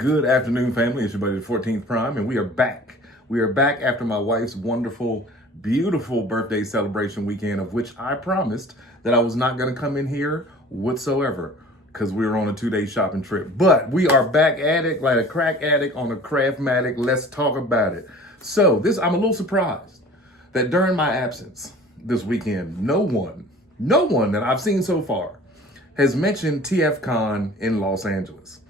Good afternoon, family. It's your buddy, the 14th Prime, and we are back. We are back after my wife's wonderful, beautiful birthday celebration weekend, of which I promised that I was not going to come in here whatsoever because we were on a 2-day shopping trip. But we are back at it like a crack addict on a Craftmatic. Let's talk about it. So I'm a little surprised that during my absence this weekend, no one that I've seen so far has mentioned TFCON in Los Angeles.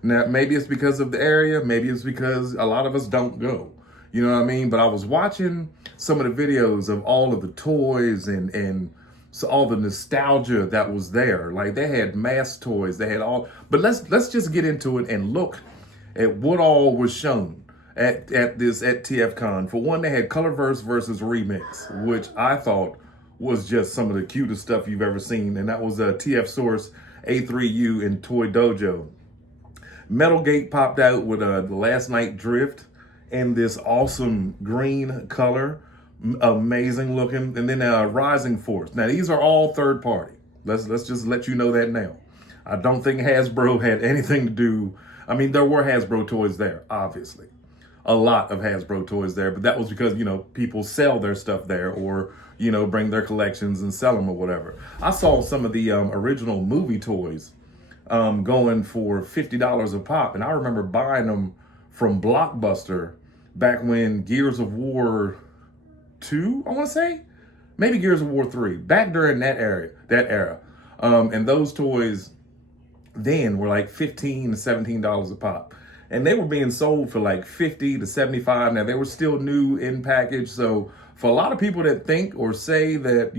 Now, maybe it's because of the area, maybe it's because a lot of us don't go. You know what I mean? But I was watching some of the videos of all of the toys and so all the nostalgia that was there. Like they had mass toys, they had all. But let's just get into it and look at what all was shown at TFCON. For one, they had Colorverse versus Remix, which I thought was just some of the cutest stuff you've ever seen, and that was a TF Source A3U and Toy Dojo. Metal Gate popped out with the Last Night Drift in this awesome green color, amazing looking, and then Rising Force. Now these are all third party. Let's just let you know that now. I don't think Hasbro had anything to do. I mean, there were Hasbro toys there, obviously, a lot of Hasbro toys there, but that was because people sell their stuff there or bring their collections and sell them or whatever. I saw some of the original movie toys going for $50 a pop. And I remember buying them from Blockbuster back when Gears of War 2, I want to say, maybe Gears of War 3, back during that era. And those toys then were like $15 to $17 a pop. And they were being sold for like $50 to $75. Now they were still new in package. So for a lot of people that think or say that,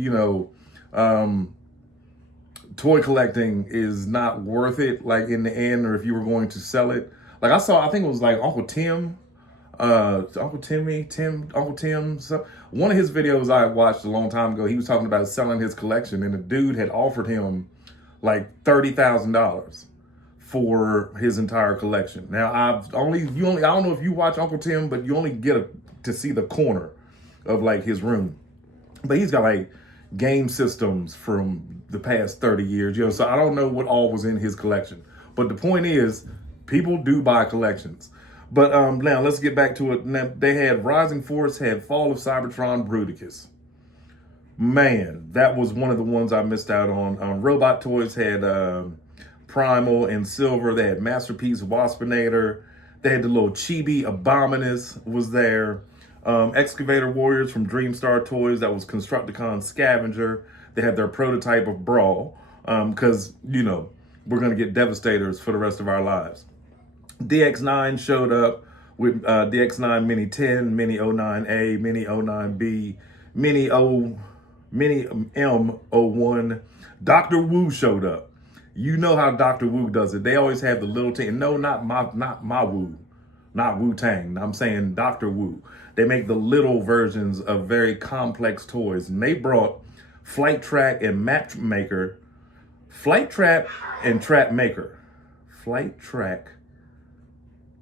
toy collecting is not worth it, like in the end, or if you were going to sell it. Like I think it was like Uncle Tim, Uncle Tim. So one of his videos I watched a long time ago, he was talking about selling his collection, and the dude had offered him like $30,000 for his entire collection. Now I don't know if you watch Uncle Tim, but you only get to see the corner of like his room. But he's got like game systems from the past 30 years, so I don't know what all was in his collection. But the point is, people do buy collections. But now let's get back to it. Now, they had Rising Force, had Fall of Cybertron, Bruticus. Man, that was one of the ones I missed out on. Robot Toys had Primal and Silver. They had Masterpiece Waspinator. They had the little chibi Abominus was there. Excavator Warriors from Dreamstar Toys, that was Constructicon Scavenger. They had their prototype of Brawl, because, we're going to get Devastators for the rest of our lives. DX9 showed up with DX9 Mini 10, Mini 09A, Mini 09B, Mini M01. Dr. Wu showed up. You know how Dr. Wu does it. They always have the little team. No, not my Wu. Not Wu-Tang. I'm saying Dr. Wu. They make the little versions of very complex toys. And they brought Flight Track and Map Maker. Flight Trap and Trap Maker. Flight Track,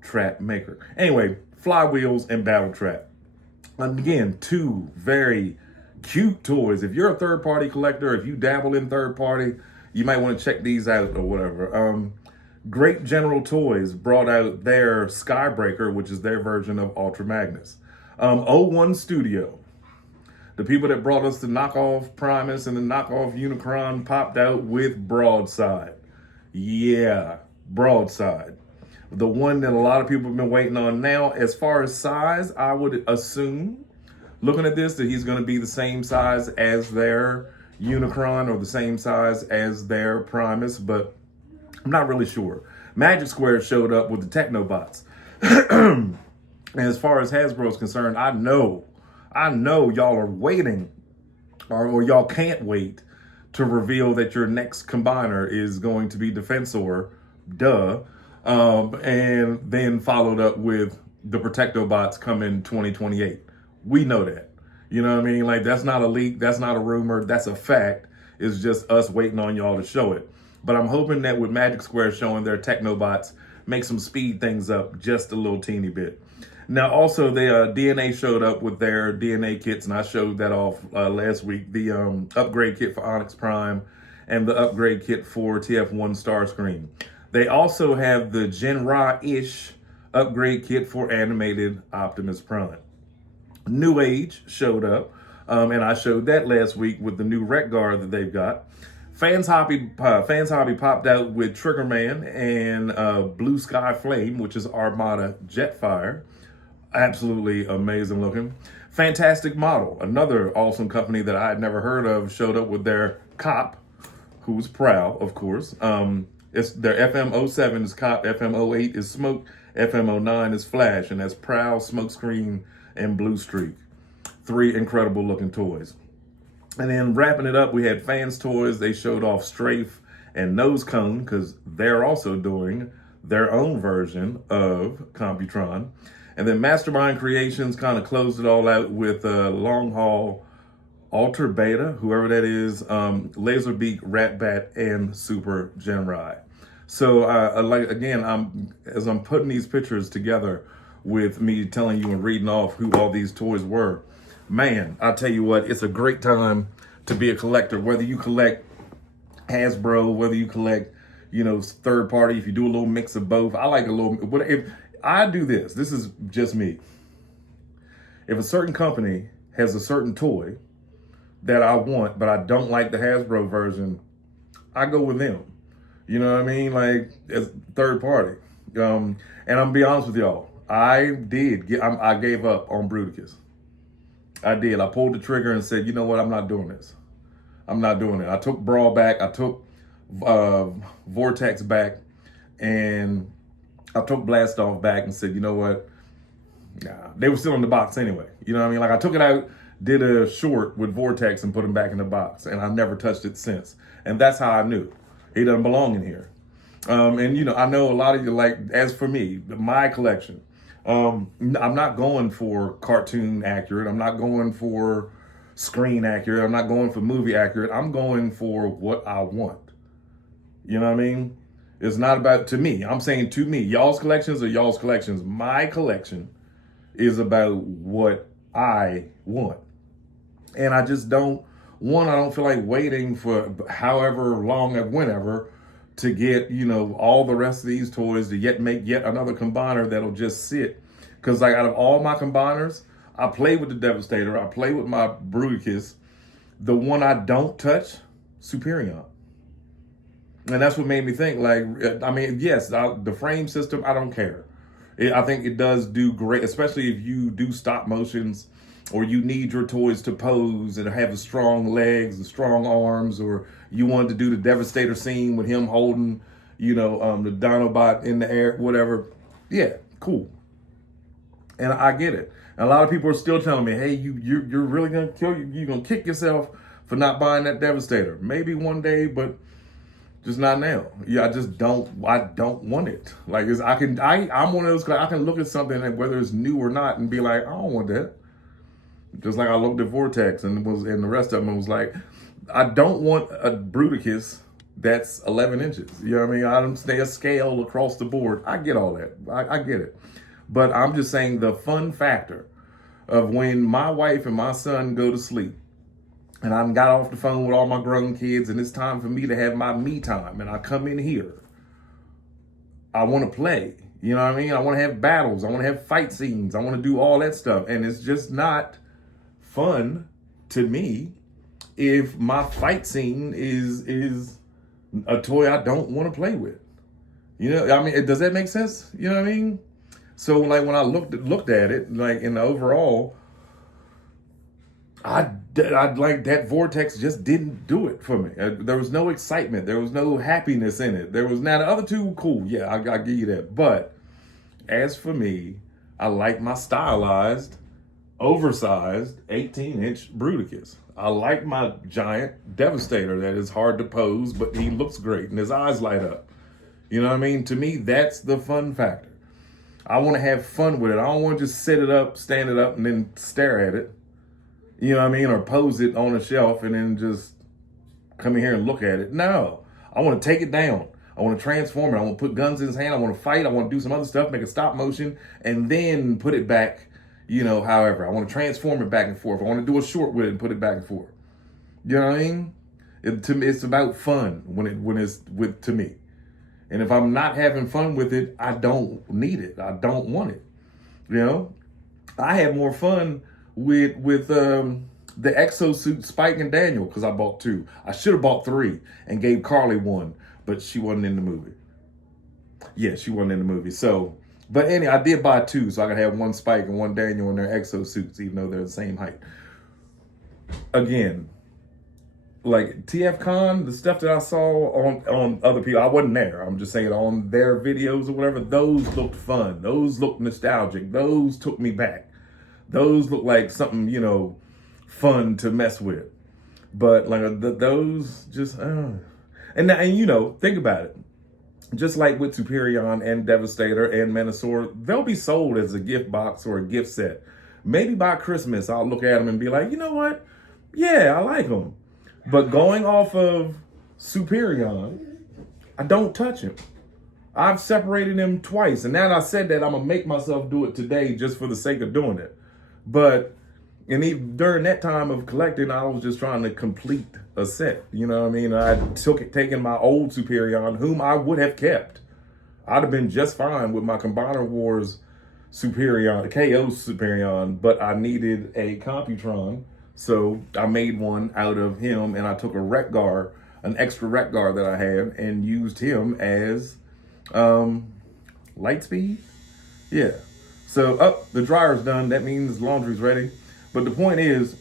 Trap Maker. Anyway, Flywheels and Battle Trap. And again, two very cute toys. If you're a third-party collector, if you dabble in third-party, you might want to check these out or whatever. Great General Toys brought out their Skybreaker, which is their version of Ultra Magnus. O1 Studio, the people that brought us the knockoff Primus and the knockoff Unicron, popped out with Broadside. Yeah, Broadside. The one that a lot of people have been waiting on. Now, as far as size, I would assume, looking at this, that he's going to be the same size as their Unicron or the same size as their Primus, but I'm not really sure. Magic Square showed up with the Technobots. And as far as Hasbro is concerned, I know y'all are waiting, or y'all can't wait to reveal that your next combiner is going to be Defensor, duh. And then followed up with the Protectobots coming 2028. We know that. You know what I mean? Like, that's not a leak, that's not a rumor, that's a fact. It's just us waiting on y'all to show it. But I'm hoping that with Magic Square showing their Technobots, make some speed things up just a little teeny bit. Now, also, the DNA showed up with their DNA kits, and I showed that off last week. The upgrade kit for Onyx Prime and the upgrade kit for TF1 Starscream. They also have the Genra-ish upgrade kit for animated Optimus Prime. New Age showed up, and I showed that last week with the new Wreck Guard that they've got. Fans Hobby popped out with Trigger Man and Blue Sky Flame, which is Armada Jetfire. Absolutely amazing looking. Fantastic Model, another awesome company that I had never heard of, showed up with their cop, who's Prowl, of course. It's their FM07 is Cop, FM08 is Smoke, FM09 is Flash, and that's Prowl, Smokescreen, and Blue Streak. 3 incredible looking toys. And then wrapping it up, we had Fans Toys. They showed off Strafe and Nose Cone because they're also doing their own version of Computron. And then Mastermind Creations kind of closed it all out with Long Haul, Alter Beta, whoever that is, Laserbeak, Ratbat, and Super Genrai. So, as I'm putting these pictures together with me telling you and reading off who all these toys were, man, I tell you what, it's a great time to be a collector. Whether you collect Hasbro, whether you collect, third party, if you do a little mix of both. I like a little. If I do this is just me. If a certain company has a certain toy that I want, but I don't like the Hasbro version, I go with them. You know what I mean? Like, as third party. And I'm gonna be honest with y'all, I gave up on Bruticus. I did. I pulled the trigger and said, you know what? I'm not doing this. I'm not doing it. I took Brawl back. I took Vortex back. And I took Blast Off back and said, you know what? Nah, they were still in the box anyway. You know what I mean? Like, I took it out, did a short with Vortex and put him back in the box. And I've never touched it since. And that's how I knew. He doesn't belong in here. And, I know a lot of you, like, as for me, my collection, I'm not going for cartoon accurate. I'm not going for screen accurate. I'm not going for movie accurate. I'm going for what I want. You know what I mean? It's not about, to me, I'm saying to me, y'all's collections are y'all's collections. My collection is about what I want. And I just don't feel like waiting for however long or whenever to get, all the rest of these toys to make yet another combiner that'll just sit. Because like out of all my combiners, I play with the Devastator, I play with my Bruticus. The one I don't touch, Superion. And that's what made me think, yes, the frame system, I don't care. I think it does do great, especially if you do stop motions or you need your toys to pose and have the strong legs, the strong arms, or you wanted to do the Devastator scene with him holding, the Dinobot in the air, whatever. Yeah, cool. And I get it. And a lot of people are still telling me, hey, you're really going to you're going to kick yourself for not buying that Devastator. Maybe one day, but just not now. Yeah, I don't want it. Like, I'm one of those guys, I can look at something and whether it's new or not and be like, I don't want that. Just like I looked at Vortex and the rest of them was like, I don't want a Bruticus that's 11 inches. You know what I mean? I don't stay a scale across the board. I get all that. I get it. But I'm just saying the fun factor of when my wife and my son go to sleep and I got off the phone with all my grown kids and it's time for me to have my me time and I come in here, I want to play. You know what I mean? I want to have battles. I want to have fight scenes. I want to do all that stuff. And it's just not fun to me if my fight scene is a toy I don't want to play with. Does that make sense? You know what I mean? So like when I looked at it, like in the overall, I like that Vortex just didn't do it for me. There was no excitement. There was no happiness in it. There was now the other two, cool. Yeah, I give you that. But as for me, I like my stylized, oversized 18-inch Bruticus. I like my giant Devastator that is hard to pose, but he looks great and his eyes light up. You know what I mean? To me, that's the fun factor. I want to have fun with it. I don't want to just set it up, stand it up, and then stare at it. You know what I mean? Or pose it on a shelf and then just come in here and look at it. No, I want to take it down. I want to transform it. I want to put guns in his hand. I want to fight. I want to do some other stuff, make a stop motion, and then put it back, however. I want to transform it back and forth. I want to do a short with it and put it back and forth. You know what I mean? To me, it's about fun when it's to me. And if I'm not having fun with it, I don't need it. I don't want it. You know, I had more fun with the exosuit Spike and Daniel because I bought 2. I should have bought 3 and gave Carly 1, but she wasn't in the movie. Yeah, she wasn't in the movie. So, but anyway, I did buy 2, so I could have 1 Spike and 1 Daniel in their exosuits, even though they're the same height. Again, like TFCON, the stuff that I saw on other people, I wasn't there. I'm just saying on their videos or whatever, those looked fun. Those looked nostalgic. Those took me back. Those looked like something, you know, fun to mess with. But like those just, and you know, think about it. Just like with Superion and Devastator and Menasor, they'll be sold as a gift box or a gift set. Maybe by Christmas, I'll look at them and be like, you know what? Yeah, I like them. But going off of Superion, I don't touch him. I've separated him twice. And now that I said that, I'm going to make myself do it today just for the sake of doing it. But and even during that time of collecting, I was just trying to complete a set. You know what I mean? I taken my old Superion, whom I would have kept. I'd have been just fine with my Combiner Wars Superion, KO Superion, but I needed a Computron. So I made one out of him, and I took a Wreck-Gar, an extra Wreck-Gar that I had, and used him as Lightspeed. Yeah. So, the dryer's done. That means laundry's ready. But the point is,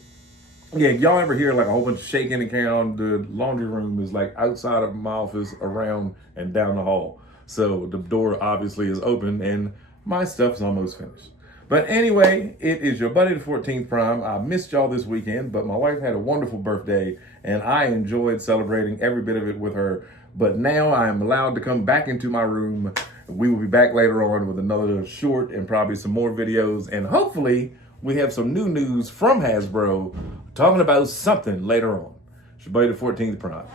yeah, y'all ever hear like a whole bunch of shaking and carrying on? The laundry room is like outside of my office, around and down the hall. So the door obviously is open, and my stuff's almost finished. But anyway, it is your buddy, the 14th Prime. I missed y'all this weekend, but my wife had a wonderful birthday, and I enjoyed celebrating every bit of it with her. But now I am allowed to come back into my room. We will be back later on with another short and probably some more videos, and hopefully we have some new news from Hasbro talking about something later on. It's your buddy, the 14th Prime.